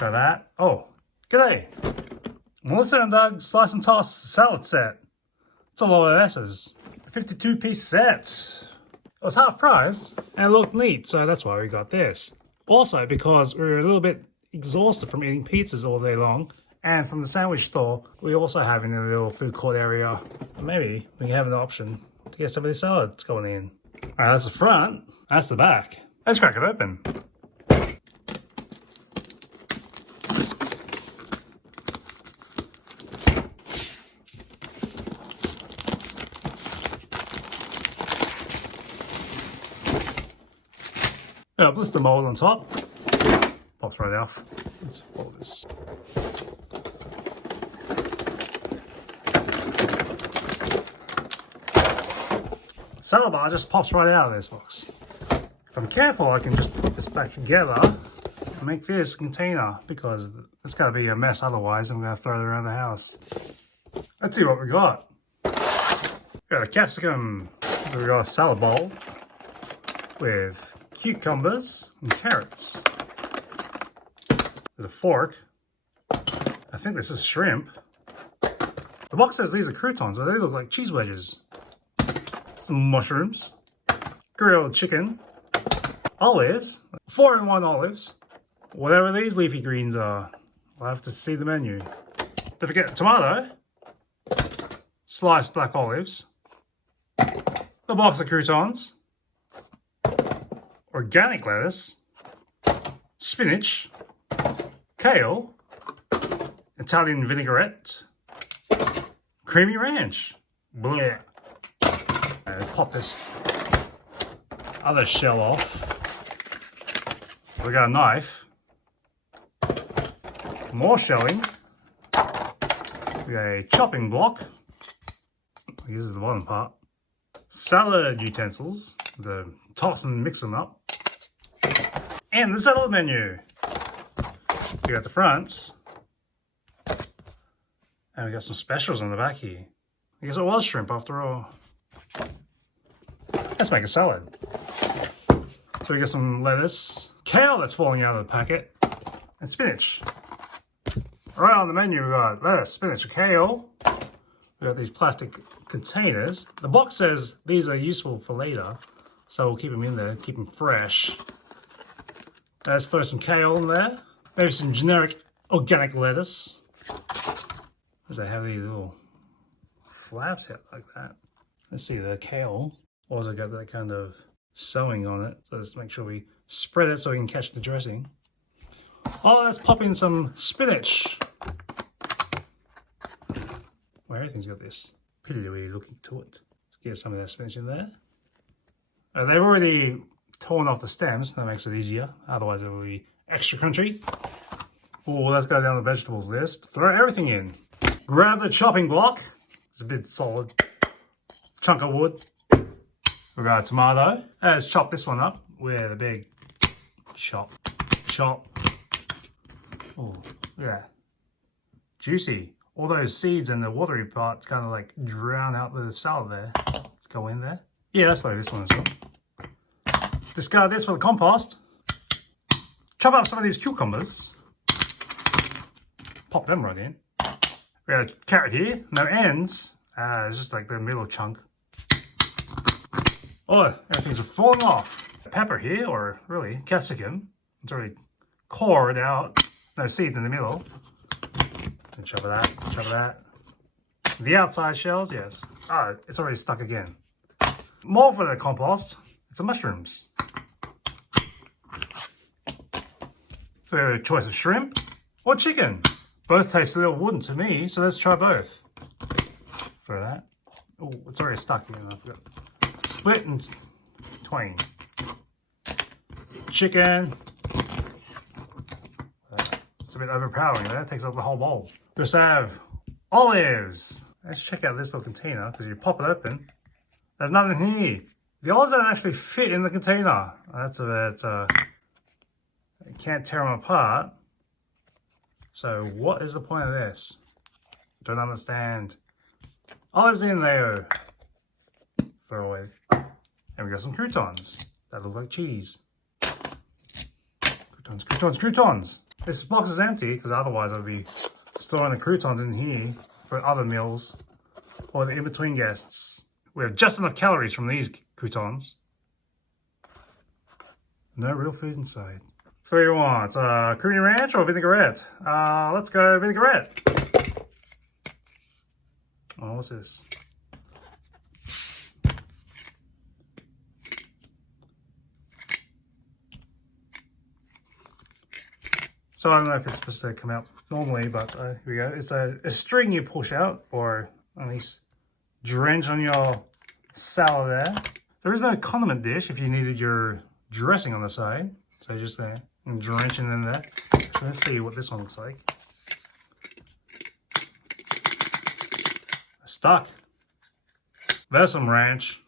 Try that. Oh, g'day. Melissa and Doug slice and toss salad set. It's a lot of S's. A 52-piece set. It was half price and it looked neat, so that's why we got this. Also, because we were a little bit exhausted from eating pizzas all day long, and from the sandwich store, we also have in the little food court area, maybe we have an option to get some of these salads going in. Alright, that's the front. That's the back. Let's crack it open. Got a blister mold on top. Pops right off. Let's fold this. Salad bar just pops right out of this box. If I'm careful, I can just put this back together and make this a container, because it's going to be a mess otherwise. I'm going to throw it around the house. Let's see what we got. We got a capsicum. We got a salad bowl with cucumbers and carrots. With a fork. I think this is shrimp. The box says these are croutons, but they look like cheese wedges. Some mushrooms, grilled chicken, olives, 4-in-1 olives, whatever these leafy greens are. I'll have to see the menu. Don't forget tomato, sliced black olives, the box of croutons, organic lettuce, spinach, kale, Italian vinaigrette, creamy ranch. Blech. Let's pop this other shell off. We got a knife. More shelling. We got a chopping block. This is the bottom part. Salad utensils. The toss and mix them up. And the salad menu. We got the fronts. And we got some specials on the back here. I guess it was shrimp after all. Let's make a salad. So we got some lettuce, kale that's falling out of the packet, and spinach. Right on the menu we got lettuce, spinach, and kale. We got these plastic containers. The box says these are useful for later, so we'll keep them in there, keep them fresh. Let's throw some kale in there. Maybe some generic organic lettuce. Because they have these little flaps out like that. Let's see, the kale also got that kind of sewing on it. So let's make sure we spread it so we can catch the dressing. Oh, let's pop in some spinach. Well, everything's got this pillowy looking to it. Let's get some of that spinach in there. They've already torn off the stems. That makes it easier. Otherwise it will be extra crunchy. Oh, let's go down the vegetables list. Throw everything in. Grab the chopping block. It's a bit solid. Chunk of wood. We got a tomato. Let's chop this one up with a big chop. Oh, look at that. Juicy. All those seeds and the watery parts kind of like drown out the salad there. Let's go in there. Yeah, let's throw this one as well. Discard this for the compost. Chop up some of these cucumbers. Pop them right in. We got a carrot here. No ends. It's just like the middle chunk. Oh, everything's falling off. Pepper here, or really capsicum. It's already cored out. No seeds in the middle. And chop of that. The outside shells, yes. Oh, it's already stuck again. More for the compost. It's the mushrooms. So we have a choice of shrimp or chicken. Both taste a little wooden to me, so let's try both. For that. Oh, it's already stuck here. Split and twain. Chicken. It's a bit overpowering there. It takes up the whole bowl. Just have olives. Let's check out this little container, because you pop it open. There's nothing here. The olives don't actually fit in the container. That's a bit, you can't tear them apart. So what is the point of this? Don't understand. Olives in there. Throw away. And we got some croutons that look like cheese. Croutons. This box is empty because otherwise I'd be storing the croutons in here for other meals or the in-between guests. We have just enough calories from these croutons. No real food inside. So what do you want? Creamy ranch or vinaigrette? Let's go vinaigrette. Oh, what's this? So I don't know if it's supposed to come out normally, but here we go. It's a string you push out, or at least drench on your salad there. There is no condiment dish if you needed your dressing on the side. So just there, and drenching in there. So let's see what this one looks like. Stuck. There's some ranch.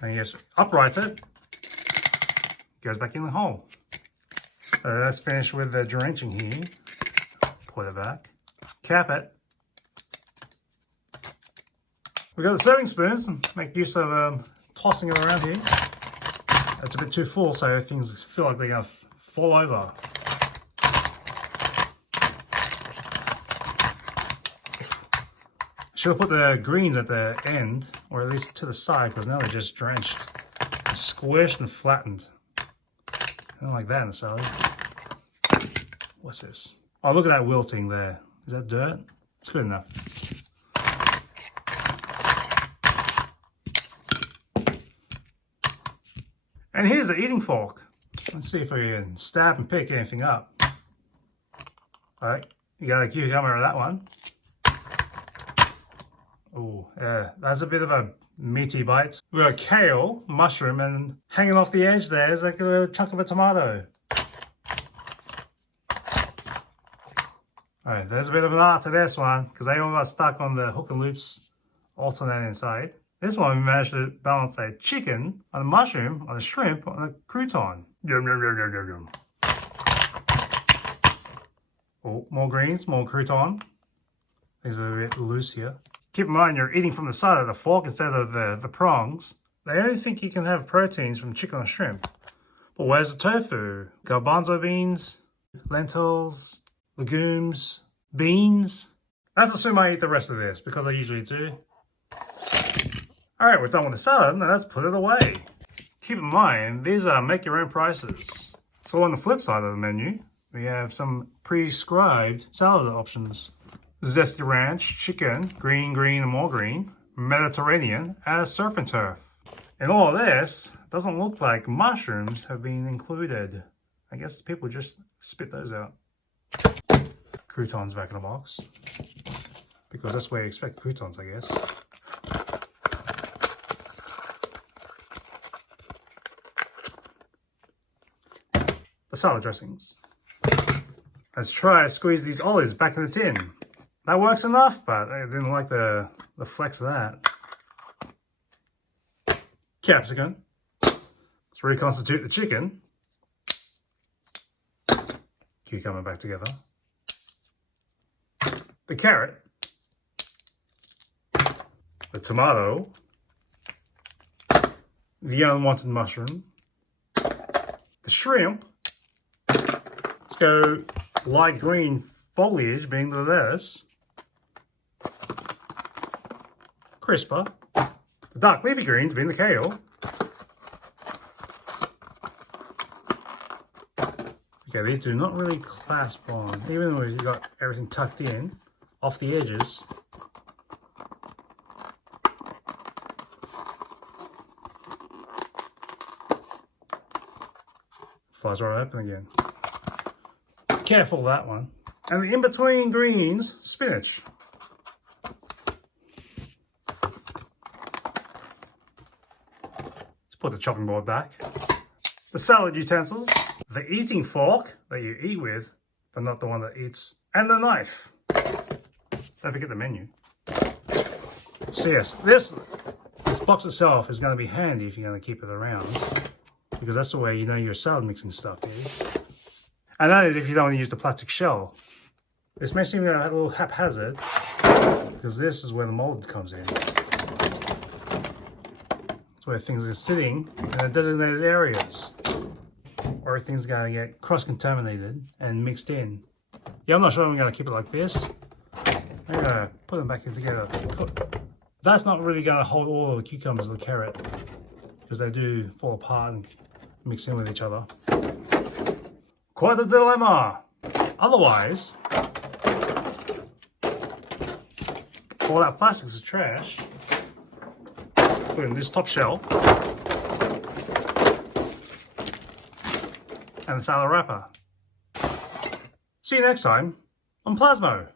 And you just upright it. Goes back in the hole. Let's finish with the drenching here. Put it back. Cap it. We've got the serving spoons. Make use of tossing it around here. It's a bit too full, so things feel like they're going to fall over. Should have put the greens at the end, or at least to the side, because now they're just drenched, squished and flattened. I don't like that in the salad. What's this? Oh, look at that wilting there. Is that dirt? It's good enough. And here's the eating fork. Let's see if we can stab and pick anything up. Alright, you got a cucumber with that one. Oh, yeah, that's a bit of a meaty bite. We've got kale, mushroom, and hanging off the edge there is like a chunk of a tomato. Alright, there's a bit of an art to this one, because they all got stuck on the hook and loops alternate inside. This one we managed to balance a chicken on a mushroom, on a shrimp, on a crouton. Yum, yum, yum, yum, yum, yum. Oh, more greens, more crouton. These are a bit loose here. Keep in mind you're eating from the side of the fork instead of the prongs. They only think you can have proteins from chicken or shrimp. But where's the tofu? Garbanzo beans, lentils, legumes, beans. Let's assume I eat the rest of this, because I usually do. Alright, we're done with the salad. Now let's put it away. Keep in mind, these are make your own prices. So on the flip side of the menu, we have some prescribed salad options. Zesty ranch, chicken, green, green, and more green, Mediterranean, and surf and turf. And all of this doesn't look like mushrooms have been included. I guess people just spit those out. Croutons back in the box. Because that's where you expect croutons, I guess. The salad dressings. Let's try to squeeze these olives back in the tin. That works enough, but I didn't like the flex of that. Capsicum. Let's reconstitute the chicken. Cucumber back together. The carrot. The tomato. The unwanted mushroom. The shrimp. Let's go light green foliage being the lettuce. Crisper. The dark leafy greens being the kale. Okay, these do not really clasp on, even though you've got everything tucked in off the edges. Flies right open again. Careful of that one. And the in-between greens, spinach. Let's put the chopping board back. The salad utensils. The eating fork that you eat with, but not the one that eats. And the knife. Don't forget the menu. So yes, this box itself is going to be handy if you're going to keep it around. Because that's the way you know your salad mixing stuff is. And that is if you don't want to use the plastic shell. This may seem a little haphazard, because this is where the mold comes in. It's where things are sitting in the designated areas. or everything's going to get cross-contaminated and mixed in. Yeah, I'm not sure I'm going to keep it like this. I'm going to put them back in together. That's not really going to hold all of the cucumbers or the carrot because they do fall apart and mix in with each other. Quite a dilemma. Otherwise, all that plastic's is trash. Put in this top shell and this other wrapper. See you next time on Plasmo.